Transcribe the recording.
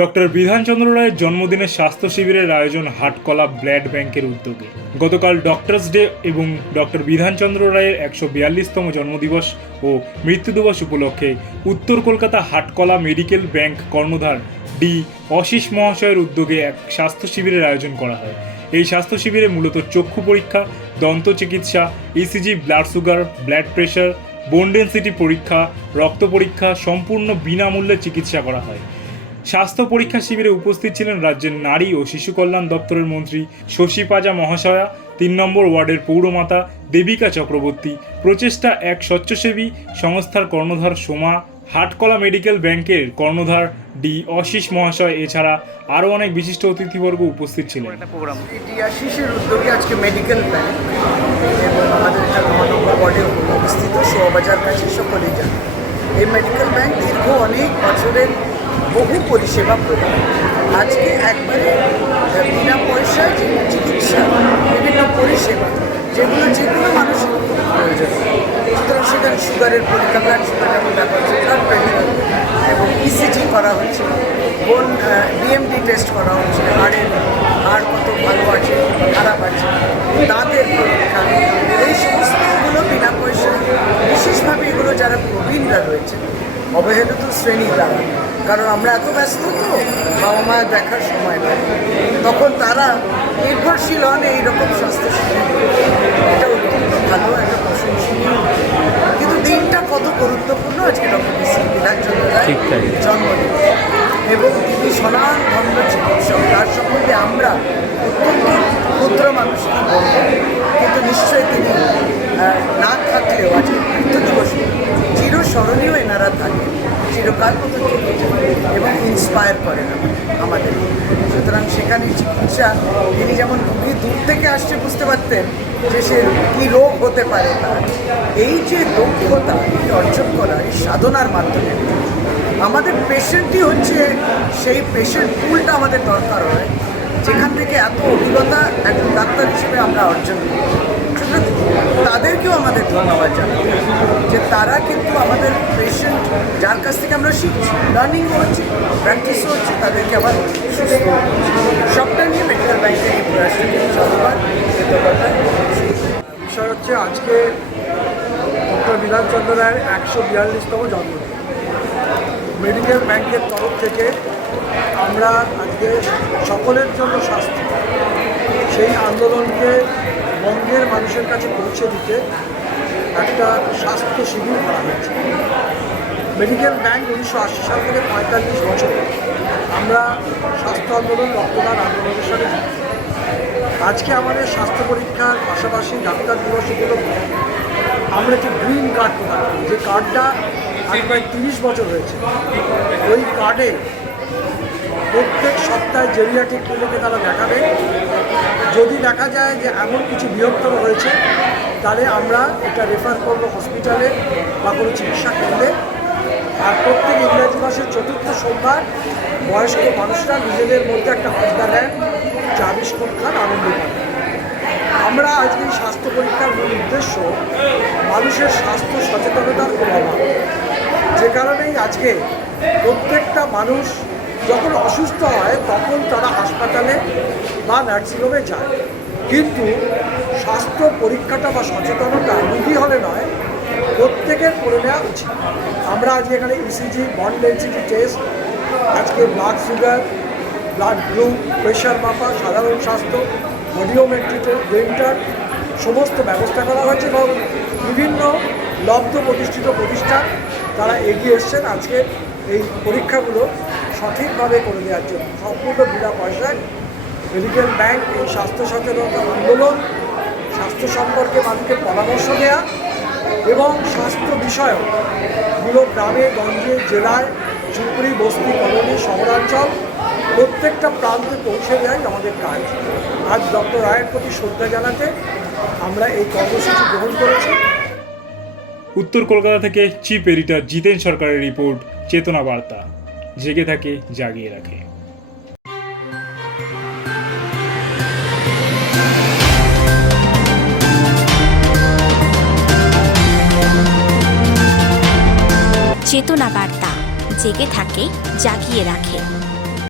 Doctor Bidhanchandra রায়ের জন্মদিনের স্বাস্থ্য শিবিরের আয়োজন হাটকলা ব্লাড ব্যাংকের উদ্যোগে। গতকাল ডক্টরস ডে এবং ডক্টর বিধানচন্দ্র রায়ের 142তম জন্মদিবস ও মৃত্যু দিবস উপলক্ষে উত্তর কলকাতা হাটকলা মেডিকেল ব্যাংক কর্ণধার ডি অশিস মহাশয়ের উদ্যোগে এক স্বাস্থ্য শিবিরের আয়োজন করা হয়। এই স্বাস্থ্য শিবিরে মূলত চক্ষু পরীক্ষা, দন্ত চিকিৎসা, ECG, blood sugar, blood pressure, বোন ডেন্সিটি পরীক্ষা, রক্ত পরীক্ষা সম্পূর্ণ বিনামূল্যে চিকিৎসা করা হয়। স্বাস্থ্য পরীক্ষা শিবিরে উপস্থিত ছিলেন রাজ্যের নারী ও শিশু কল্যাণ দপ্তরের মন্ত্রী শশী পাজা মহাশয়া, 3 নম্বর ওয়ার্ডের পৌরমাতা দেবিকা চক্রবর্তী, প্রচেষ্টা এক স্বচ্ছসেবী সংস্থার কর্ণধার সোমা, হাটকলা মেডিকেল ব্যাংকের কর্ণধার ডি অশিস মহাশয়, এছাড়া আরও অনেক বিশিষ্ট অতিথিবর্গ উপস্থিত ছিলেন। ডি আশিসের উদ্যোগে আজকে মেডিকেল ব্যাংক এবং আমাদের এটা 9 নম্বর ওয়ার্ডে অবস্থিত শোভাবাজার কাছে সকলেই জানে। এই মেডিকেল ব্যাংক দীর্ঘ অনেক বছরের বহু পরিষেবা প্রদান। আজকে একবারে বিনা পয়সায় চিকিৎসা, বিভিন্ন পরিষেবা যেগুলো যে কোনো মানুষের প্রয়োজন। সুতরাং সেখানে সুগারের পরীক্ষা, ব্লাড সুগার যেমন দেখা হচ্ছে, ব্লাড প্রেশার এবং ইসিজি করা হচ্ছে, বোন ডিএমডি টেস্ট করা হচ্ছে, হাড় কত ভালো আছে খারাপ আছে, দাঁতের পরীক্ষা, এই সমস্তগুলো বিনা পয়সায়। বিশেষভাবে এগুলো যারা প্রবীণরা রয়েছে, অবহেলিত শ্রেণী তারা, কারণ আমরা এত ব্যস্ত তো বাবা মায়ের দেখার সময় পাই, তখন তারা নির্ভরশীল হন এইরকম স্বাস্থ্য শিবির। এটা অত্যন্ত ভালো, একটা প্রশংসনীয়। কিন্তু দিনটা কত গুরুত্বপূর্ণ আজকে ডক্টর বিধানচন্দ্র রায়ের জন্মদিন, এবং তিনি সনাতন ধর্ম চিকিৎসক, তার সম্বন্ধে আমরা অত্যন্ত ক্ষুদ্র মানুষ কিন্তু নিশ্চয়ই তিনি না থাকলেও আজকে মৃত্যু দিবসে চিরস্মরণীয় এনারা থাকেন, চিরকাল মতো থেকে যান এবং ইন্সপায়ার করেন আমাদের। সুতরাং সেখানে চিকিৎসা তিনি যেমন দূর থেকে আসছে বুঝতে পারতেন যে সে কী রোগ হতে পারে, তার এই যে দক্ষতা অর্জন করা এই সাধনার মাধ্যমে আমাদের পেশেন্টই হচ্ছে সেই পেশেন্ট পুলটা আমাদের দরকার হয়, যেখান থেকে এত অভিজ্ঞতা একজন ডাক্তার হিসেবে আমরা অর্জন করি। সুতরাং তাদেরকেও আমাদের ধন্যবাদ জানাই যে তারা কিন্তু আমাদের পেশেন্ট যার কাছ থেকে আমরা শিখছি, লার্নিংও হচ্ছে, প্র্যাকটিসও হচ্ছে, তাদেরকে আবার সুস্থ সবটা নিয়ে মেডিকেল ব্যাংকের এই প্রয়াসটাকে ধন্যবাদ। বিষয় হচ্ছে আজকে ডক্টর বিধানচন্দ্র রায়ের 142তম জন্মদিন। মেডিকেল ব্যাংকের তরফ থেকে আমরা আজকে সকলের জন্য স্বাস্থ্য, সেই আন্দোলনকে বঙ্গের মানুষের কাছে পৌঁছে দিতে একটা স্বাস্থ্য শিবির করা হয়েছে। মেডিকেল ব্যাংক 1980 সাল থেকে 45 বছর আমরা স্বাস্থ্য আন্দোলন, রক্তদান আন্দোলনের সাথে যুক্ত। আজকে আমাদের স্বাস্থ্য পরীক্ষার পাশাপাশি ডাক্তার দিবস উপলক্ষে আমরা একটি গ্রিন কার্ড প্রদান করি, যে কার্ডটা আজ প্রায় 30 বছর হয়েছে। ওই কার্ডে প্রত্যেক সপ্তাহে জেরিয়াট্রিক ক্লিনিকে তারা দেখাবে, যদি দেখা যায় যে এমন কিছু বৃহত্তর হয়েছে তাহলে আমরা এটা রেফার করবো হসপিটালে বা কোনো চিকিৎসা কেন্দ্রে। আর প্রত্যেক ইংরেজি মাসের 4র্থ সোমবার বয়স্ক মানুষরা নিজেদের মধ্যে একটা হজদা নেন, চা বিস্কুট খান, আনন্দ পান। আমরা আজকে এই স্বাস্থ্য পরীক্ষার মূল উদ্দেশ্য মানুষের স্বাস্থ্য সচেতনতার অভাব, যে কারণেই আজকে প্রত্যেকটা মানুষ যখন অসুস্থ হয় তখন তারা হাসপাতালে বা নার্সিংহোমে যায়, কিন্তু স্বাস্থ্য পরীক্ষাটা বা সচেতনতা রুগী হলে নয়, প্রত্যেকের করে নেওয়া উচিত। আমরা আজকে এখানে ইসিজি, বোন ডেন্সিটি টেস্ট, আজকে blood sugar, blood group, pressure মাপা, সাধারণ স্বাস্থ্য, অডিওমেট্রিটের ডেন্টার সমস্ত ব্যবস্থা করা হয়েছে, এবং বিভিন্ন লব্ধ প্রতিষ্ঠিত প্রতিষ্ঠান তারা এগিয়ে এসছেন আজকে এই পরীক্ষাগুলো সঠিকভাবে করে দেওয়ার জন্য। সম্পূর্ণ বিনা পয়সায় মেডিকেল ব্যাংক এই স্বাস্থ্য সচেতনতা আন্দোলন, স্বাস্থ্য সম্পর্কে মানুষকে পরামর্শ দেওয়া এবং স্বাস্থ্য বিষয়কগুলো গ্রামে গঞ্জে, জেলায়, ঝুপড়ি, বস্তি, কলোনি, শহরাঞ্চল প্রত্যেকটা প্রান্তে পৌঁছে দেওয়াই আমাদের কাজ। আজ ডক্টর রায়ের প্রতি শ্রদ্ধা জানাতে আমরা এই কর্মসূচি গ্রহণ করেছি। উত্তর কলকাতা থেকে চিফ এডিটর জিতেন সরকারের রিপোর্ট, চেতনা বার্তা, জেগে থাকে, জাগিয়ে রাখে। চেতনা বার্তা, জেগে থাকে, জাগিয়ে রাখে।